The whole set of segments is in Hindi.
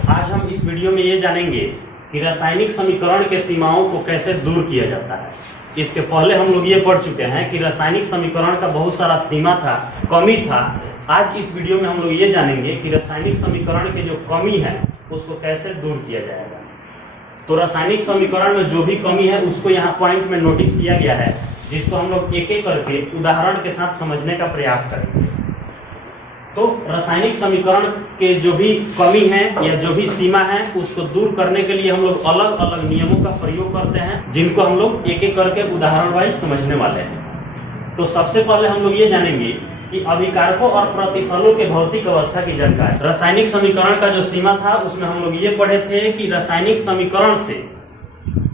आज हम इस वीडियो में ये जानेंगे कि रासायनिक समीकरण के सीमाओं को कैसे दूर किया जाता है। इसके पहले हम लोग ये पढ़ चुके हैं कि रासायनिक समीकरण का बहुत सारा सीमा था, कमी था। आज इस वीडियो में हम लोग ये जानेंगे कि रासायनिक समीकरण की जो कमी है उसको कैसे दूर किया जाएगा। तो रासायनिक समीकरण में जो भी कमी है उसको यहाँ पॉइंट में नोटिस किया गया है, जिसको हम लोग एक एक करके उदाहरण के साथ समझने का प्रयास करेंगे। तो रासायनिक समीकरण के जो भी कमी है या जो भी सीमा है उसको दूर करने के लिए हम लोग अलग अलग नियमों का प्रयोग करते हैं, जिनको हम लोग एक एक करके उदाहरण वाइज समझने वाले हैं। तो सबसे पहले हम लोग ये जानेंगे कि अभिकारकों और प्रतिफलों के भौतिक अवस्था की जानकारी। रासायनिक समीकरण का जो सीमा था उसमें हम लोग ये पढ़े थे कि रासायनिक समीकरण से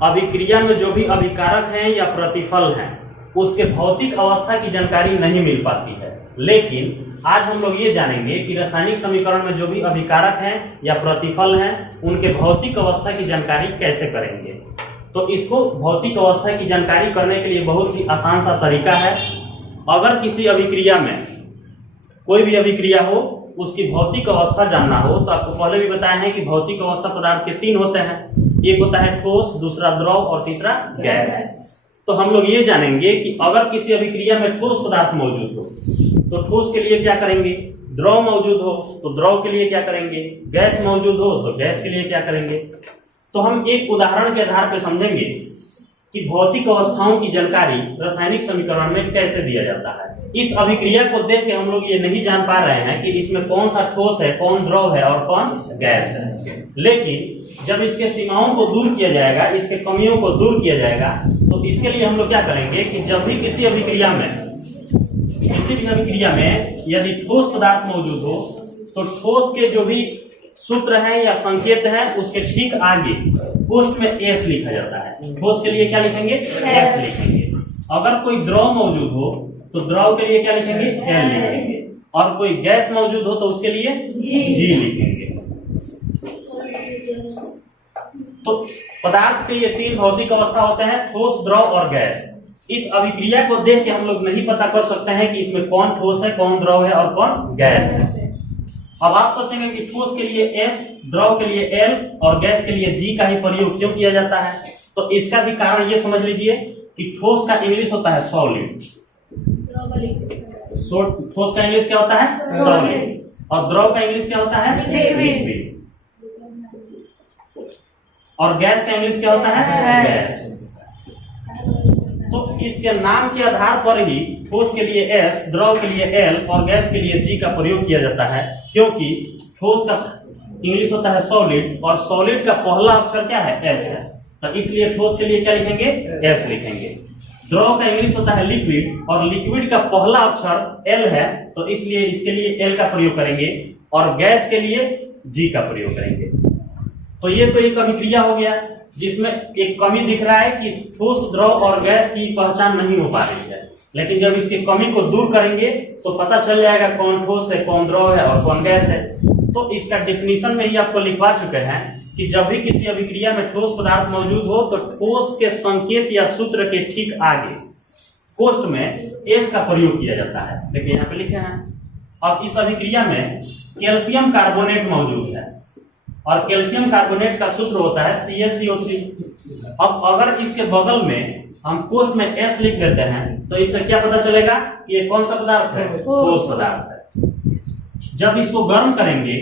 अभिक्रिया में जो भी अभिकारक हैं या प्रतिफल हैं उसके भौतिक अवस्था की जानकारी नहीं मिल पाती है। लेकिन आज हम लोग ये जानेंगे कि रासायनिक समीकरण में जो भी अभिकारक हैं या प्रतिफल हैं उनके भौतिक अवस्था की जानकारी कैसे करेंगे। तो इसको भौतिक अवस्था की जानकारी करने के लिए बहुत ही आसान सा तरीका है। अगर किसी अभिक्रिया में कोई भी अभिक्रिया हो उसकी भौतिक अवस्था जानना हो तो आपको पहले भी बताया है कि भौतिक अवस्था पदार्थ के तीन होते हैं, एक होता है ठोस, दूसरा द्रव और तीसरा गैस। तो हम लोग ये जानेंगे कि अगर किसी अभिक्रिया में ठोस पदार्थ मौजूद हो तो ठोस के लिए क्या करेंगे, द्रव मौजूद हो तो द्रव के लिए क्या करेंगे, गैस मौजूद हो तो गैस के लिए क्या करेंगे। तो हम एक उदाहरण के आधार पर समझेंगे कि भौतिक अवस्थाओं की जानकारी रासायनिक समीकरण में कैसे दिया जाता है। इस अभिक्रिया को देख के हम लोग ये नहीं जान पा रहे हैं कि इसमें कौन सा ठोस है, कौन द्रव है और कौन गैस है। लेकिन जब इसके सीमाओं को दूर किया जाएगा, इसके कमियों को दूर किया जाएगा, तो इसके लिए हम लोग क्या करेंगे कि जब भी किसी भी अभिक्रिया में यदि ठोस पदार्थ मौजूद हो तो ठोस के जो भी सूत्र है या संकेत है उसके ठीक आगे पोस्ट में एस लिखा जाता है। ठोस के लिए क्या लिखेंगे, एस लिखेंगे। अगर कोई द्रव मौजूद हो तो द्रव के लिए क्या लिखेंगे, एल लिखेंगे। और कोई गैस मौजूद हो तो उसके लिए जी लिखेंगे। तो पदार्थ के ये तीन भौतिक अवस्था होते हैं, ठोस, द्रव और गैस। इस अभिक्रिया को देख के हम लोग नहीं पता कर सकते हैं कि इसमें कौन ठोस है, कौन द्रव है और कौन गैस है। अब आप सोचेंगे कि ठोस के लिए एस, द्रव के लिए एल और गैस के लिए जी का ही प्रयोग क्यों किया जाता है। तो इसका भी कारण ये समझ लीजिए कि ठोस का इंग्लिश होता है सॉलिड। ठोस का इंग्लिश क्या होता है, सॉलिड। और द्रव का इंग्लिश क्या होता है, लिक्विड। और गैस का इंग्लिश क्या होता है, गैस। तो इसके नाम के आधार पर ही ठोस के लिए एस, द्रव के लिए एल और गैस के लिए जी का प्रयोग किया जाता है, क्योंकि ठोस का इंग्लिश होता है सॉलिड और सॉलिड का पहला अक्षर क्या है, एस है। तो इसलिए ठोस के लिए क्या लिखेंगे, एस लिखेंगे। द्रव का इंग्लिश होता है लिक्विड और लिक्विड का पहला अक्षर एल है, तो इसलिए इसके लिए एल का प्रयोग करेंगे और गैस के लिए जी का प्रयोग करेंगे। तो ये तो एक अभिक्रिया हो गया जिसमें एक कमी दिख रहा है कि ठोस, द्रव और गैस की पहचान नहीं हो पा रही है। लेकिन जब इसकी कमी को दूर करेंगे तो पता चल जाएगा कौन ठोस है, कौन द्रव है और कौन गैस है। तो इसका डेफिनेशन में ही आपको लिखवा चुके हैं कि जब भी किसी अभिक्रिया में ठोस पदार्थ मौजूद हो तो ठोस के संकेत या सूत्र के ठीक आगे कोष्ठ में एस का प्रयोग किया जाता है। देखिए यहाँ पे लिखे हैं। अब इस अभिक्रिया में कैल्शियम कार्बोनेट मौजूद है और कैल्शियम कार्बोनेट का सूत्र होता है CaCO3। अब अगर इसके बगल में हम कोष्ठ में S लिख देते हैं तो इससे क्या पता चलेगा कि ये कौन सा पदार्थ है, ठोस पदार्थ है। जब इसको गर्म करेंगे,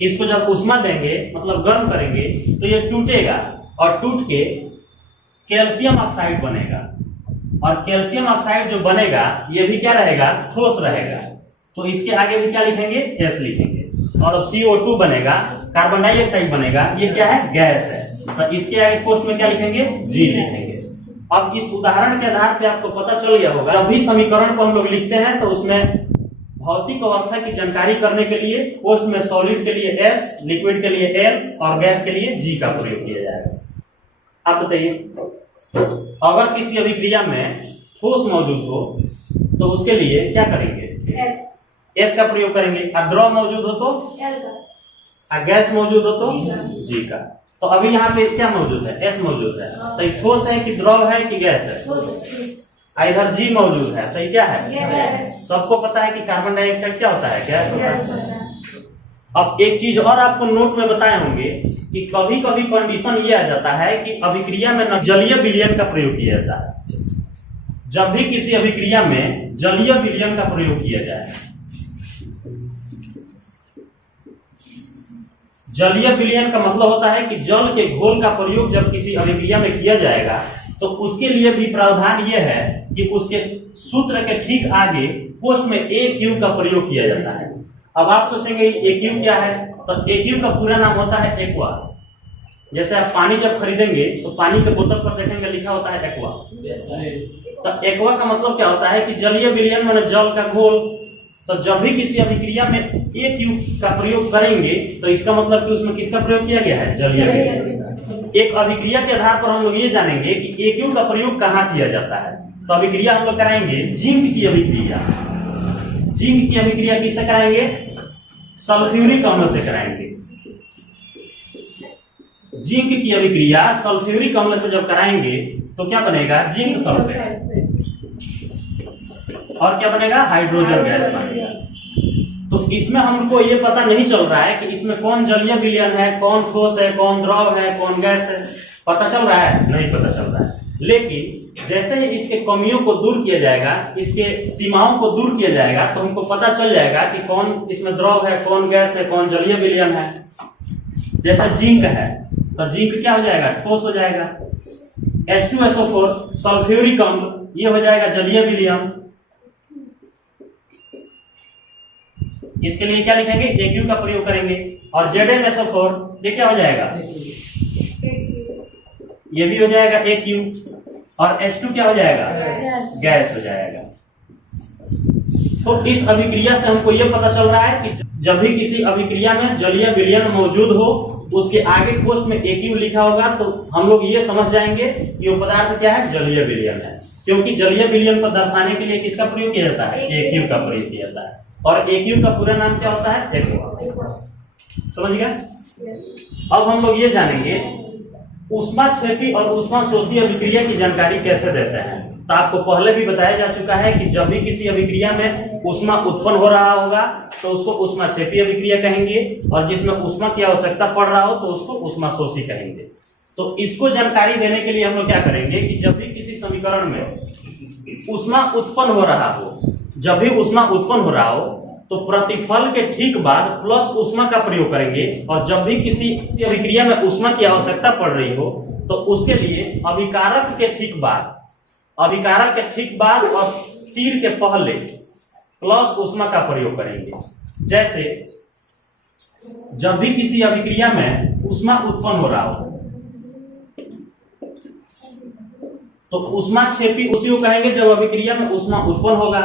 इसको जब उष्मा देंगे मतलब गर्म करेंगे तो ये टूटेगा और टूट के कैल्शियम ऑक्साइड बनेगा। और कैल्शियम ऑक्साइड जो बनेगा ये भी क्या रहेगा, ठोस रहेगा। तो इसके आगे भी क्या लिखेंगे, एस लिखेंगे। और अब CO2 बनेगा, कार्बन डाइऑक्साइड बनेगा, ये क्या है, गैस है। तो इसके आगे कोष्ठ में क्या लिखेंगे, जी लिखेंगे। अब इस उदाहरण के आधार पे आपको पता चल गया होगा, जब भी समीकरण को हम लोग लिखते हैं तो उसमें भौतिक अवस्था की जानकारी करने के लिए कोष्ठ में सॉलिड के लिए एस, लिक्विड के लिए एल और गैस के लिए जी का प्रयोग किया जाएगा। आप बताइए, अगर किसी अभिक्रिया में ठोस मौजूद हो तो उसके लिए क्या करेंगे, एस का प्रयोग करेंगे। और द्रव मौजूद हो तो एल का, और गैस मौजूद हो तो जी का। तो अभी यहाँ पे क्या मौजूद है, एस मौजूद है। तो ये ठोस है कि द्रव है कि गैस है। इधर जी मौजूद है तो ये क्या है, गैस। सबको पता है कि कार्बन डाइऑक्साइड क्या होता है, गैस होता है। अब एक चीज और आपको नोट में बताए होंगे कि कभी कभी कंडीशन ये आ जाता है कि अभिक्रिया में न जलीय विलयन का प्रयोग किया जाता है। जब भी किसी अभिक्रिया में जलीय विलयन का प्रयोग किया जाए, जलीय विलयन का मतलब होता है कि जल के घोल का प्रयोग जब किसी अभिक्रिया में किया जाएगा तो उसके लिए भी प्रावधान यह है कि उसके सूत्र के ठीक आगे पोस्ट में AQ का प्रयोग किया जाता है। अब आप सोचेंगे AQ क्या है, तो AQ का पूरा नाम होता है एक्वा। जैसे आप पानी जब खरीदेंगे तो पानी के बोतल पर देखेंगे लिखा होता है एक्वा। तो एक्वा का मतलब क्या होता है कि जलीय विलयन माने जल का घोल। तो जब भी किसी अभिक्रिया में AQ का प्रयोग करेंगे तो इसका मतलब कि उसमें किसका प्रयोग किया गया है, जलीय विलयन। एक अभिक्रिया के आधार पर हम लोग ये जानेंगे कि AQ का प्रयोग कहाँ किया जाता है। तो अभिक्रिया हम लोग कराएंगे जिंक की अभिक्रिया। जिंक की अभिक्रिया किससे कराएंगे, सल्फ्यूरिक अम्ल से कराएंगे। जिंक की अभिक्रिया सल्फ्यूरिक अम्ल से जब कराएंगे तो क्या बनेगा, जिंक सल्फेट। और क्या बनेगा, हाइड्रोजन गैस बनेगा। तो इसमें हमको ये पता नहीं चल रहा है कि इसमें कौन जलीय विलयन है, कौन ठोस है, कौन द्रव है, कौन गैस है। पता चल रहा है, नहीं पता चल रहा है। लेकिन जैसे ही इसके कमियों को दूर किया जाएगा, इसके सीमाओं को दूर किया जाएगा, तो हमको पता चल जाएगा कि कौन इसमें द्रव है, कौन गैस है, कौन जलीय विलयन है। जैसा जिंक है तो जिंक क्या हो जाएगा, ठोस हो जाएगा। H2SO4 सल्फ्यूरिक अम्ल, ये हो जाएगा जलीय विलयन। इसके लिए क्या लिखेंगे, AQ का प्रयोग करेंगे। और ZnSO4 ये क्या हो जाएगा, ये भी हो जाएगा AQ। और H2 क्या हो जाएगा, गैस हो जाएगा। तो इस अभिक्रिया से हमको ये पता चल रहा है कि जब भी किसी अभिक्रिया में जलीय विलयन मौजूद हो, उसके आगे पोस्ट में AQ लिखा होगा, तो हम लोग ये समझ जाएंगे कि वो पदार्थ क्या है, जलीय विलयन है। क्योंकि जलीय विलयन को दर्शाने के लिए किसका प्रयोग किया जाता है, AQ का प्रयोग किया जाता है। और AQ का पूरा नाम क्या होता है, एक्वा। समझ गया। अब हम लोग ये जानेंगे ऊष्माक्षेपी और ऊष्माशोषी अभिक्रिया की जानकारी कैसे देते हैं। तो आपको पहले भी बताया जा चुका है कि जब भी किसी अभिक्रिया में ऊष्मा उत्पन्न हो रहा होगा तो उसको ऊष्माक्षेपी अभिक्रिया कहेंगे, और जिसमें ऊष्मा की आवश्यकता पड़ रहा हो तो उसको ऊष्माशोषी कहेंगे। तो इसको जानकारी देने के लिए हम लोग क्या करेंगे कि जब भी किसी समीकरण में ऊष्मा उत्पन्न हो रहा हो, जब भी ऊष्मा उत्पन्न हो रहा हो तो प्रतिफल के ठीक बाद प्लस ऊष्मा का प्रयोग करेंगे। और जब भी किसी अभिक्रिया में ऊष्मा की आवश्यकता पड़ रही हो तो उसके लिए अभिकारक के ठीक बाद, अभिकारक के ठीक बाद और तीर के पहले प्लस ऊष्मा का प्रयोग करेंगे। जैसे जब भी किसी अभिक्रिया में ऊष्मा उत्पन्न हो रहा हो तो ऊष्माक्षेपी उसी को कहेंगे जब अभिक्रिया में ऊष्मा उत्पन्न होगा।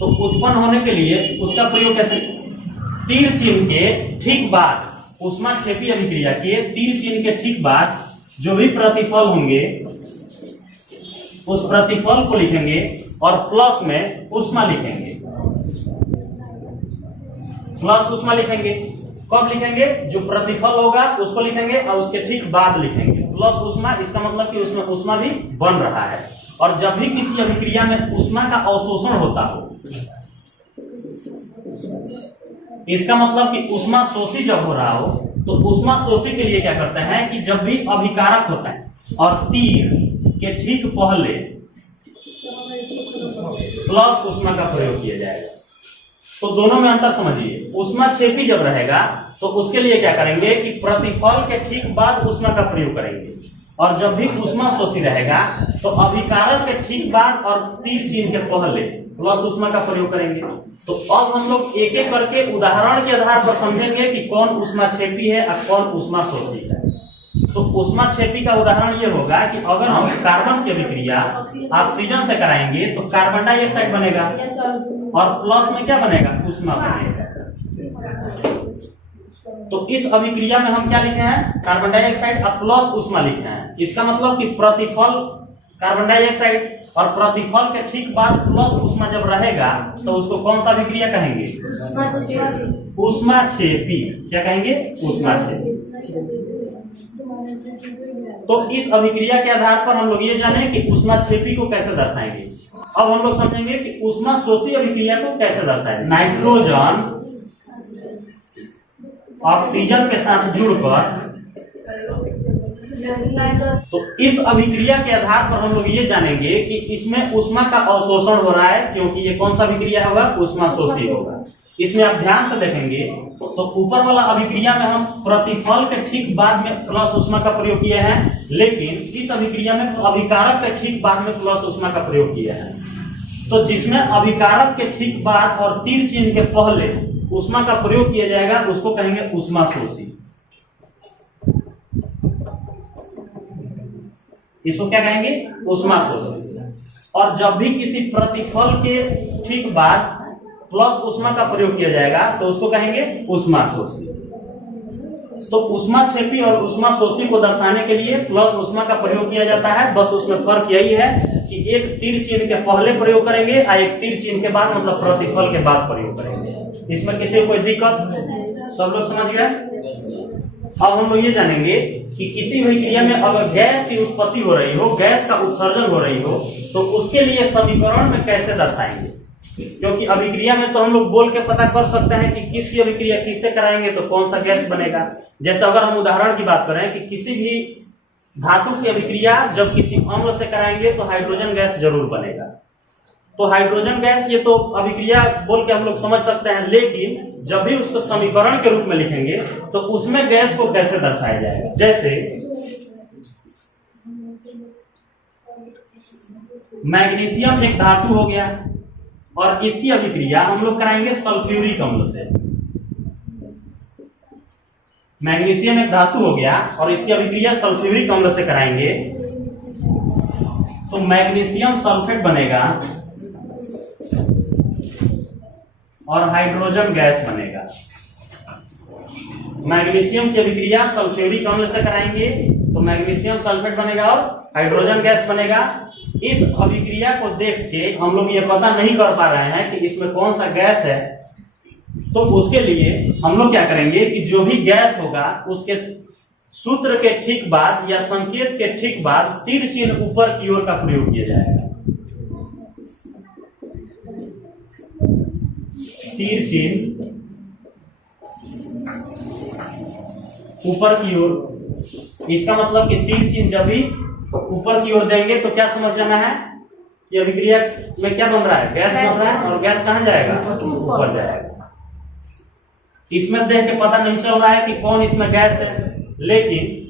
तो उत्पन्न होने के लिए उसका प्रयोग कैसे, तीर चिन्ह के ठीक बाद, ऊष्माक्षेपी अभिक्रिया के तीर चिन्ह के ठीक बाद जो भी प्रतिफल होंगे उस प्रतिफल को लिखेंगे और प्लस में ऊष्मा लिखेंगे। प्लस ऊष्मा लिखेंगे, कब लिखेंगे, जो प्रतिफल होगा उसको लिखेंगे और उसके ठीक बाद लिखेंगे प्लस ऊष्मा। इसका मतलब कि उसमें ऊष्मा भी बन रहा है। और जब भी किसी अभिक्रिया में ऊष्मा का अवशोषण होता हो, इसका मतलब कि ऊष्मा शोषी जब हो रहा हो, तो ऊष्मा शोषी के लिए क्या करते हैं कि जब भी अभिकारक होता है और तीर के ठीक पहले प्लस ऊष्मा का प्रयोग किया जाएगा। तो दोनों में अंतर समझिए। ऊष्माक्षेपी जब रहेगा तो उसके लिए क्या करेंगे कि प्रतिफल के ठीक बाद ऊष्मा का प्रयोग करेंगे, और जब भी ऊष्मा शोषी रहेगा तो अभिकारक के ठीक बाद और तीर चिन्ह के पहले प्लस ऊष्मा का प्रयोग करेंगे। तो अब हम लोग एक एक करके उदाहरण के आधार पर समझेंगे कि कौन ऊष्माक्षेपी है और कौन ऊष्माशोषी है। तो ऊष्माक्षेपी का उदाहरण ये होगा कि अगर हम कार्बन की अभिक्रिया ऑक्सीजन से कराएंगे तो कार्बन डाइऑक्साइड बनेगा और प्लस में क्या बनेगा, ऊष्मा बनेगा। तो इस अभिक्रिया में हम क्या लिखे हैं, कार्बन डाइऑक्साइड और प्लस ऊष्मा लिखे हैं। इसका मतलब कि प्रतिफल कार्बन डाइऑक्साइड और प्रतिफल के ठीक बाद प्लस ऊष्मा जब रहेगा तो उसको कौन सा अभिक्रिया कहेंगे, ऊष्माक्षेपी। क्या कहेंगे, ऊष्माक्षेपी। तो इस अभिक्रिया के आधार पर हम लोग ये जाने कि ऊष्माक्षेपी को कैसे दर्शाएंगे। अब हम लोग समझेंगे कि ऊष्माशोषी अभिक्रिया को कैसे दर्शाएंगे। नाइट्रोजन ऑक्सीजन के साथ जुड़कर, तो इस अभिक्रिया के आधार पर हम लोग ये जानेंगे कि इसमें ऊष्मा का अवशोषण हो रहा है, क्योंकि ये कौन सा अभिक्रिया होगा, ऊष्माशोषी होगा। इसमें आप ध्यान से देखेंगे तो ऊपर वाला अभिक्रिया में हम प्रतिफल के ठीक बाद में प्लस ऊष्मा का प्रयोग किए हैं, लेकिन इस अभिक्रिया में अभिकारक के ठीक बाद में प्लस ऊष्मा का प्रयोग किया है। तो जिसमें अभिकारक के ठीक बाद और तीर चिन्ह के पहले ऊष्मा का प्रयोग किया जाएगा उसको कहेंगे ऊष्माशोषी। इसको क्या कहेंगे, ऊष्माशोषी। और जब भी किसी प्रतिफल के ठीक बाद प्लस ऊष्मा का प्रयोग किया जाएगा तो उसको कहेंगे ऊष्माशोषी। तो ऊष्माक्षेपी और ऊष्माशोषी को दर्शाने के लिए प्लस ऊष्मा का प्रयोग किया जाता है। बस उसमें फर्क यही है कि एक तीर चिन्ह के पहले प्रयोग करेंगे और एक तीर चिन्ह के बाद मतलब प्रतिफल के बाद प्रयोग करेंगे। इसमें किसी को कोई दिक्कत, सब लोग समझ गए? अब हम लोग ये जानेंगे कि किसी भी क्रिया में अगर गैस की उत्पत्ति हो रही हो, गैस का उत्सर्जन हो रही हो, तो उसके लिए समीकरण में कैसे दर्शाएंगे। क्योंकि अभिक्रिया में तो हम लोग बोल के पता कर सकते हैं कि किसकी अभिक्रिया किससे कराएंगे तो कौन सा गैस बनेगा। जैसे अगर हम उदाहरण की बात करें कि किसी भी धातु की अभिक्रिया जब किसी अम्ल से कराएंगे तो हाइड्रोजन गैस जरूर बनेगा। तो हाइड्रोजन गैस ये तो अभिक्रिया बोल के हम लोग समझ सकते हैं, लेकिन जब भी उसको समीकरण के रूप में लिखेंगे तो उसमें गैस को कैसे दर्शाया जाएगा। जैसे मैग्नीशियम एक धातु हो गया और इसकी अभिक्रिया हम लोग कराएंगे सल्फ्यूरिक अम्ल से। मैग्नीशियम एक धातु हो गया और इसकी अभिक्रिया सल्फ्यूरिक अम्ल से कराएंगे तो मैग्नीशियम सल्फेट बनेगा और हाइड्रोजन गैस बनेगा। मैग्नीशियम की अभिक्रिया सल्फ्यूरिक अम्ल से कराएंगे तो मैग्नीशियम सल्फेट बनेगा और हाइड्रोजन गैस बनेगा। इस अभिक्रिया को देख के हम लोग ये पता नहीं कर पा रहे हैं कि इसमें कौन सा गैस है, तो उसके लिए हम लोग क्या करेंगे कि जो भी गैस होगा उसके सूत्र के ठीक बाद या संकेत के ठीक बाद तीर चिन्ह ऊपर की ओर का प्रयोग किया जाएगा। तीर चिन्ह ऊपर की ओर, इसका मतलब कि तीर चिन्ह जब भी ऊपर की ओर देंगे तो क्या समझ जाना है कि अभिक्रिया में क्या बन रहा है, गैस बन रहा है और गैस कहां जाएगा, ऊपर जाएगा। इसमें देख के पता नहीं चल रहा है कि कौन इसमें गैस है, लेकिन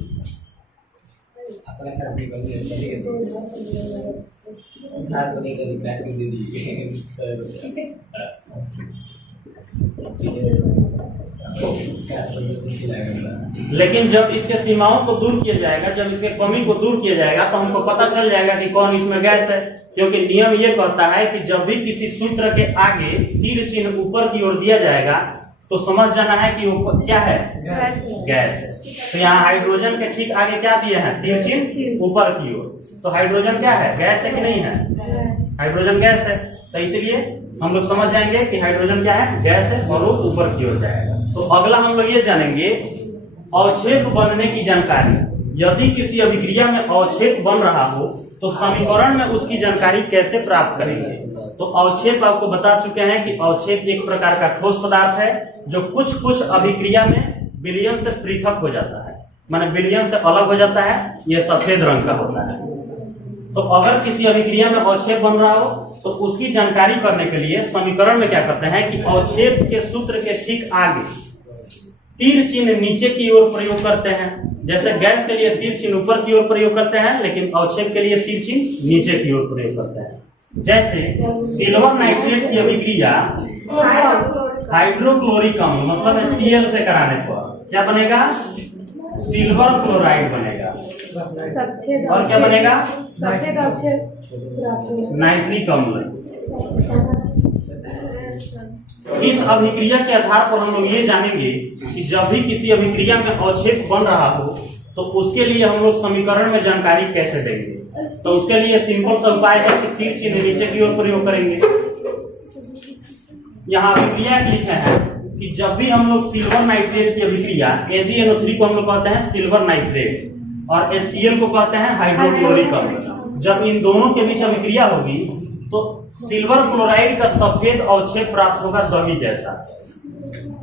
लेकिन जब इसके सीमाओं को दूर किया जाएगा, जब इसके कमी को दूर किया जाएगा तो हमको पता चल जाएगा कि कौन इसमें गैस है। क्योंकि नियम ये कहता है कि जब भी किसी सूत्र के आगे तीर चिन्ह ऊपर की ओर दिया जाएगा तो समझ जाना है कि वो क्या है, गैस है। तो यहाँ हाइड्रोजन के ठीक आगे क्या दिए हैं, तीर चिन्ह ऊपर की ओर, तो हाइड्रोजन क्या है, गैस है कि नहीं है, हाइड्रोजन गैस है। तो इसलिए हम लोग समझ जाएंगे कि हाइड्रोजन क्या है, गैस है और वो ऊपर की ओर जाएगा। तो अगला हम लोग ये जानेंगे अवक्षेप बनने की जानकारी। यदि किसी अभिक्रिया में अवक्षेप बन रहा हो तो समीकरण में उसकी जानकारी कैसे प्राप्त करेंगे। तो अवक्षेप आपको बता चुके हैं कि अवक्षेप एक प्रकार का ठोस पदार्थ है जो कुछ कुछ अभिक्रिया में विलयन से पृथक हो जाता है, माने विलयन से अलग हो जाता है। यह सफेद रंग का होता है। तो अगर किसी अभिक्रिया में अवक्षेप बन रहा हो तो उसकी जानकारी करने के लिए समीकरण में क्या करते हैं कि अवक्षेप के सूत्र के ठीक आगे तीर चिन्ह नीचे की ओर प्रयोग करते हैं। जैसे गैस के लिए तीर चिन्ह ऊपर की ओर प्रयोग करते हैं, लेकिन अवक्षेप के लिए तीर चिन्ह नीचे की ओर प्रयोग करते हैं। जैसे सिल्वर नाइट्रेट की अभिक्रिया हाइड्रोक्लोरिक अम्ल मतलब HCl से कराने पर क्या बनेगा, सिल्वर क्लोराइड बनेगा। और क्या बनेगा, नाइट्रिक अम्ल। इस अभिक्रिया के आधार पर हम लोग ये जानेंगे कि जब भी किसी अभिक्रिया में अवक्षेप बन रहा हो तो उसके लिए हम लोग समीकरण में जानकारी कैसे देंगे। तो उसके लिए सिंपल सा उपाय है कि तीर चिन्ह नीचे की ओर प्रयोग करेंगे। यहाँ अभिक्रिया लिखे हैं कि जब भी हम लोग सिल्वर नाइट्रेट की अभिक्रिया AgNO3 को हम लोग कहते हैं सिल्वर नाइट्रेट और HCl को कहते हैं हाइड्रोक्लोरिक अम्ल, जब इन दोनों के बीच अभिक्रिया होगी तो सिल्वर क्लोराइड का सफेद अवक्षेप प्राप्त होगा दही जैसा।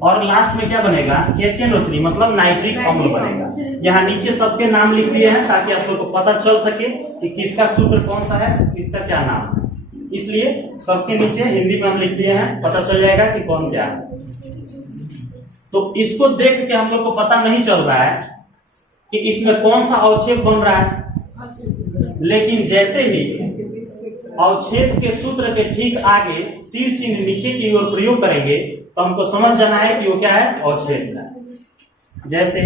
और लास्ट में क्या बनेगा, HNO3 मतलब नाइट्रिक अम्ल बनेगा। यहाँ नीचे सबके नाम लिख दिए हैं ताकि आप लोग को पता चल सके कि किसका सूत्र कौन सा है, किसका क्या नाम है। इसलिए सबके नीचे हिंदी में हम लिख दिए हैं, पता चल जाएगा कि कौन क्या है। तो इसको देख के हम लोग को पता नहीं चल रहा है कि इसमें कौन सा अवक्षेप बन रहा है, लेकिन जैसे ही अवक्षेप के सूत्र के ठीक आगे तीर चिन्ह नीचे की ओर प्रयोग करेंगे तो हमको समझ जाना है कि वो क्या है, अवक्षेप है। जैसे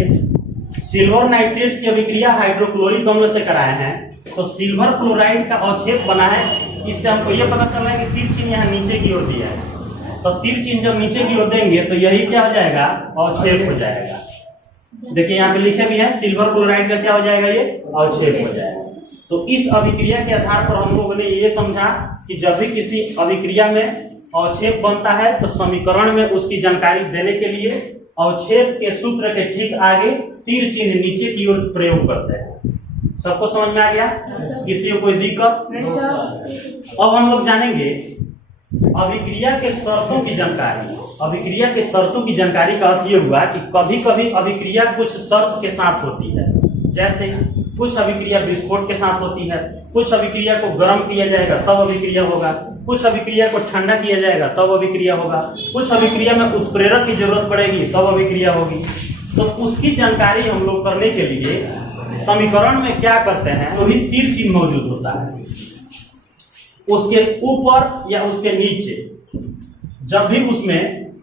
सिल्वर नाइट्रेट की अभिक्रिया हाइड्रोक्लोरिक अम्ल से कराए हैं तो सिल्वर क्लोराइड का अवक्षेप बना है। इससे हमको ये पता चल रहा है कि तीर चिन्ह यहाँ नीचे की ओर दिया है, तो तीर चिन्ह जब नीचे की ओर देंगे तो यही क्या हो जाएगा, अवक्षेप हो जाएगा। देखिए यहाँ पे लिखे भी है सिल्वर क्लोराइड का क्या हो जाएगा, ये अवक्षेप हो जाएगा। तो इस अभिक्रिया के आधार पर हम लोगों ने ये समझा कि जब भी किसी अभिक्रिया में अवक्षेप बनता है तो समीकरण में उसकी जानकारी देने के लिए अवक्षेप के सूत्र के ठीक आगे तीर चिन्ह नीचे की ओर प्रयोग करते हैं। सबको समझ में आ गया? किसी को कोई दिक्कत? अब हम लोग जानेंगे अभिक्रिया के शर्तों की जानकारी। अभिक्रिया के शर्तों की जानकारी का अर्थ ये हुआ कि कभी कभी अभिक्रिया कुछ शर्त के साथ होती है। जैसे कुछ अभिक्रिया विस्फोट के साथ होती है, कुछ अभिक्रिया को गर्म किया जाएगा तब अभिक्रिया होगा, कुछ अभिक्रिया को ठंडा किया जाएगा तब अभिक्रिया होगा, कुछ अभिक्रिया में उत्प्रेरक की जरूरत पड़ेगी तब अभिक्रिया होगी। तो उसकी जानकारी हम लोग करने के लिए समीकरण में क्या करते हैं, वही तीर चिन्ह मौजूद होता है। उसके ऊपर या उसके नीचे जब भी उसमें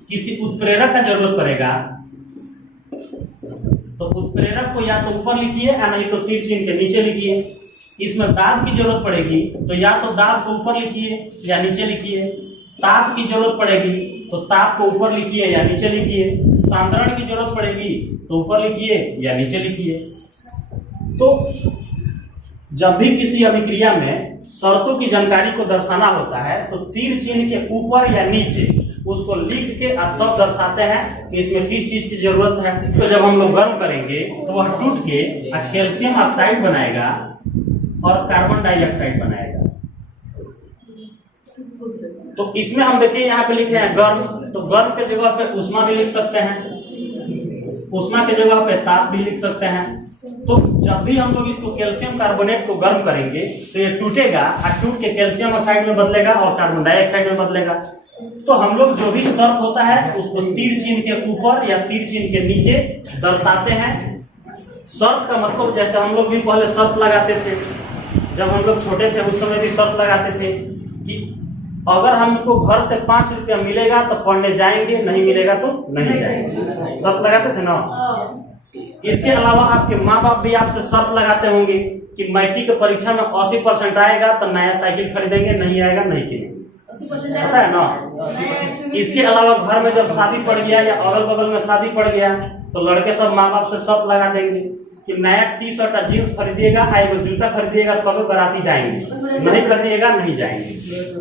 किसी उत्प्रेरक का जरूरत पड़ेगा तो उत्प्रेरक को या तो ऊपर लिखिए या नहीं तो तीर चिन्ह के नीचे लिखिए। इसमें दाब की जरूरत पड़ेगी तो या तो दाब को ऊपर लिखिए या नीचे लिखिए। ताप की जरूरत पड़ेगी तो ताप को ऊपर लिखिए या नीचे लिखिए। सांद्रण की जरूरत पड़ेगी तो ऊपर लिखिए या नीचे लिखिए। तो जब भी किसी अभिक्रिया में शर्तों की जानकारी को दर्शाना होता है तो तीर चिन्ह के ऊपर या नीचे उसको लिख के तब दर्शाते हैं कि इसमें किस चीज की जरूरत है। तो जब हम लोग गर्म करेंगे तो वह टूट के कैल्शियम ऑक्साइड बनाएगा और कार्बन डाइऑक्साइड बनाएगा। तो इसमें हम देखिए यहाँ पे लिखे हैं गर्म, तो गर्म के जगह पे उष्मा भी लिख सकते हैं, उष्मा के जगह पे ताप भी लिख सकते हैं। तो जब भी हम लोग इसको कैल्शियम कार्बोनेट को गर्म करेंगे तो ये टूटेगा और टूट के कैल्शियम ऑक्साइड में बदलेगा और कार्बन डाइऑक्साइड में बदलेगा। तो हम लोग जो भी शर्त होता है उसको तीर चिन्ह के ऊपर या तीर चिन्ह के नीचे दर्शाते हैं। शर्त का मतलब जैसे हम लोग भी पहले शर्त लगाते थे, जब हम लोग छोटे थे उस समय भी शर्त लगाते थे कि अगर हमको घर से 5 रुपया मिलेगा तो पढ़ने जाएंगे, नहीं मिलेगा तो नहीं जाएंगे। शर्त लगाते थे ना। इसके अलावा आपके माँ बाप भी आपसे शर्त लगाते होंगे कि मैट्रिक की परीक्षा में 80% आएगा तो नया साइकिल खरीदेंगे, नहीं आएगा नहीं किनेंगे, पता है ना। इसके अलावा घर में जब शादी पड़ गया या अगल बगल में शादी पड़ गया तो लड़के सब माँ बाप से शर्त लगा देंगे कि नया टी-शर्ट और जींस खरीदिएगा, आएगा जूता खरीदिएगा तब बाराती जाएंगे, नहीं खरीदिएगा नहीं जाएंगे।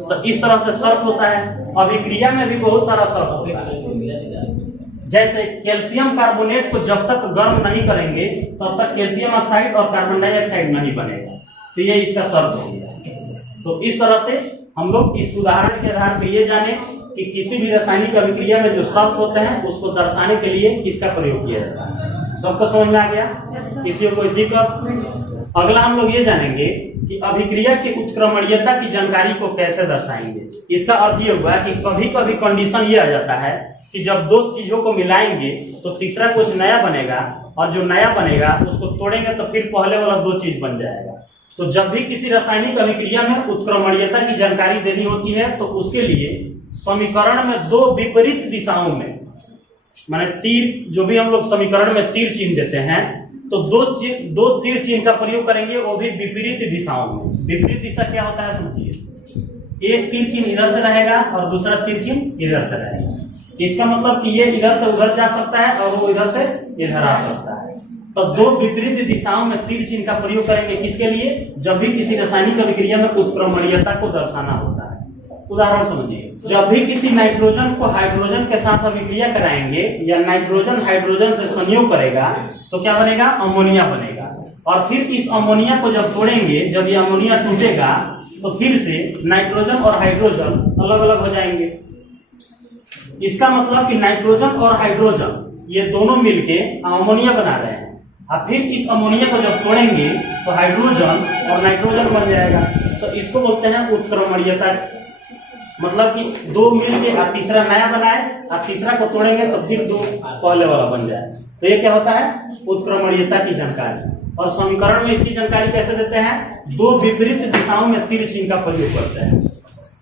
तो इस तरह से शर्त होता है। अभिक्रिया में भी बहुत सारा शर्त होता है। जैसे कैल्शियम कार्बोनेट को जब तक गर्म नहीं करेंगे तब तक कैल्शियम ऑक्साइड और कार्बन डाइऑक्साइड नहीं बनेगा। तो ये इसका शर्त हो गया। तो इस तरह से हम लोग इस उदाहरण के आधार पर ये जाने कि किसी भी रासायनिक अभिक्रिया में जो शर्त होते हैं उसको दर्शाने के लिए किसका प्रयोग किया जाता है। सबको समझ में आ गया? किसी को कोई दिक्कत? अगला हम लोग ये जानेंगे कि अभिक्रिया की उत्क्रमणीयता की जानकारी को कैसे दर्शाएंगे। इसका अर्थ ये हुआ कि कभी कभी कंडीशन ये आ जाता है कि जब दो चीजों को मिलाएंगे तो तीसरा कुछ नया बनेगा और जो नया बनेगा उसको तोड़ेंगे तो फिर पहले वाला दो चीज बन जाएगा। तो जब भी किसी रासायनिक अभिक्रिया में उत्क्रमणीयता की जानकारी देनी होती है तो उसके लिए समीकरण में दो विपरीत दिशाओं में, माने तीर, जो भी हम लोग समीकरण में तीर चिन्ह देते हैं तो दो तीर चिन्ह का प्रयोग करेंगे, वो भी विपरीत दिशाओं में। विपरीत दिशा क्या होता है समझिए, एक तीर चिन्ह इधर से रहेगा और दूसरा तीर चिन्ह इधर से रहेगा। इसका मतलब कि ये इधर से उधर जा सकता है और वो इधर से इधर आ सकता है। तो दो विपरीत दिशाओं में तीर चिन्ह का प्रयोग करेंगे किसके लिए, जब भी किसी रासायनिक अभिक्रिया में उत्क्रमणीयता को दर्शाना होता है। उदाहरण समझिए, जब भी किसी नाइट्रोजन को हाइड्रोजन के साथ अभिक्रिया कराएंगे या नाइट्रोजन हाइड्रोजन से संयोग करेगा तो क्या बनेगा, अमोनिया बनेगा। और फिर इस अमोनिया को जब तोड़ेंगे, जब ये अमोनिया टूटेगा तो फिर से नाइट्रोजन और हाइड्रोजन अलग अलग हो जाएंगे। इसका मतलब कि नाइट्रोजन और हाइड्रोजन ये दोनों मिलके अमोनिया बना रहे हैं। अब फिर इस अमोनिया को जब तोड़ेंगे तो हाइड्रोजन और नाइट्रोजन बन जाएगा। तो इसको बोलते हैं उत्क्रमणीयता। मतलब कि दो मिलके और तीसरा नया बनाए और तीसरा को तोड़ेंगे तो फिर दो पहले वाला बन जाए। तो ये क्या होता है? उत्क्रमणीयता की जानकारी। और समीकरण में इसकी जानकारी कैसे देते हैं? दो विपरीत दिशाओं में तीर चिन्ह का प्रयोग करते हैं।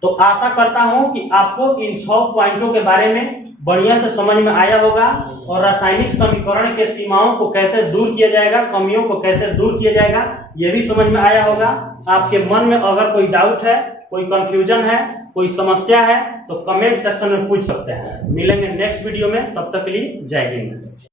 तो आशा करता हूं कि आपको इन 6 पॉइंटों के बारे में बढ़िया से समझ में आया होगा और रासायनिक समीकरण के सीमाओं को कैसे दूर किया जाएगा, कमियों को कैसे दूर किया जाएगा, यह भी समझ में आया होगा। आपके मन में अगर कोई डाउट है, कोई कंफ्यूजन है, कोई समस्या है तो कमेंट सेक्शन में पूछ सकते हैं। मिलेंगे नेक्स्ट वीडियो में, तब तक के लिए जय हिंद।